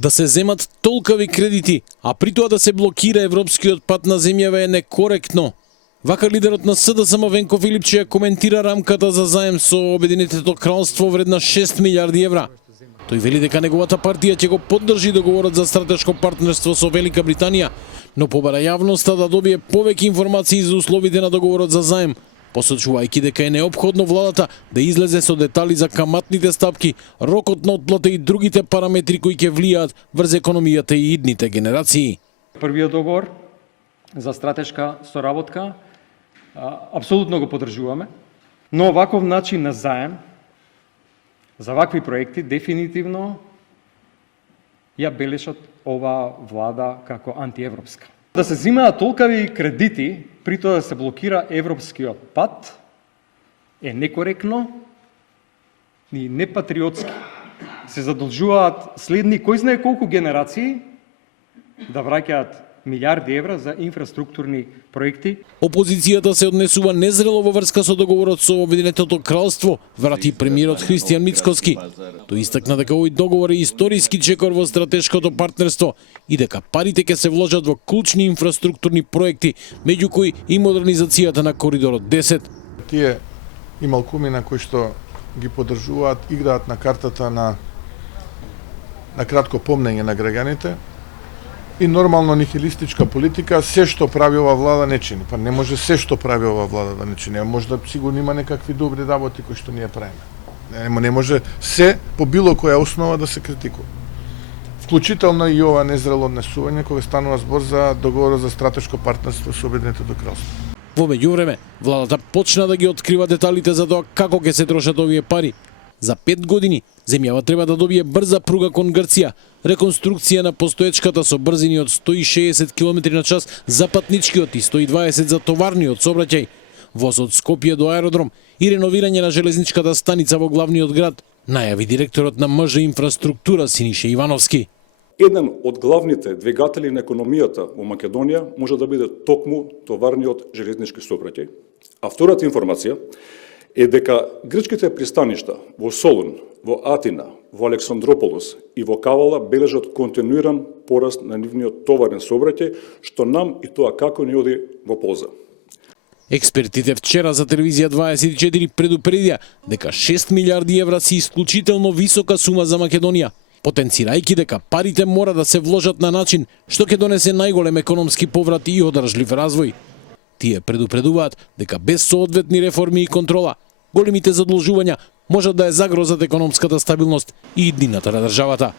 Да се земат толкави кредити, а при тоа да се блокира европскиот пат на земјава е некоректно. Вака лидерот на СДСМ Венко Филипче коментира рамката за заем со Обединетото кралство вредна 6 милиарди евра. Тој вели дека неговата партија ќе го поддржи договорот за стратешко партнерство со Велика Британија, но побара јавноста да добие повеќе информации за условите на договорот за заем, посочувајќи дека е неопходно владата да излезе со детали за каматните стапки, рокот на отплата и другите параметри кои ќе влијаат врз економијата и идните генерации. Првиот договор за стратешка соработка апсолутно го поддржуваме, но ваков начин на заем за вакви проекти дефинитивно ја белешат оваа влада како антиевропска. Да се земаат толкави кредити, при тоа да се блокира европскиот пат, е некоректно и непатриотски. Се задолжуваат следни кој знае колку генерации да враќаат милиарди евра за инфраструктурни проекти. Опозицијата се однесува незрело во врска со договорот со Обединетото кралство, врати премиерот Христијан Мицкоски. Тој истакна дека овој договор е историски чекор во стратешкото партнерство и дека парите ќе се вложат во клучни инфраструктурни проекти, меѓу кои и модернизацијата на коридорот 10. Тие ималкумина кои што ги поддржуваат играат на картата на кратко помнење на граѓаните и нормално нихилистичка политика. Се што прави ова влада не чини. Па не може се што прави ова влада да не чини. Може да сигурно има некакви добри работи кои што ние правиме. Не може се по било која основа да се критикува. Вклучително и ова незрело однесување кога станува збор за договорот за стратешко партнерство со Обединетото кралство. Во меѓувреме, владата почна да ги открива деталите за тоа како ќе се трошат овие пари. За 5 години земјава треба да добие брза пруга кон Грција, реконструкција на постоечката со брзини од 160 км на час за патничкиот и 120 за товарниот сообраќај, воз од Скопје до аеродром и реновирање на железничката станица во главниот град, најави директорот на МЖ инфраструктура Синише Ивановски. Еден од главните двигатели на економијата во Македонија може да биде токму товарниот железнички сообраќај. А втората информација е дека грчките пристаништа во Солун, во Атина, во Александрополос и во Кавала бележат континуиран пораст на нивниот товарен сообраќај, што нам и тоа како не оди во полза. Експертите вчера за телевизија 24 предупредија дека 6 милиарди евра се исклучително висока сума за Македонија, потенцирајќи дека парите мора да се вложат на начин што ќе донесе најголем економски поврат и одржлив развој. Тие предупредуваат дека без соодветни реформи и контрола, големите задолжувања можат да е загрозат економската стабилност и иднината на државата.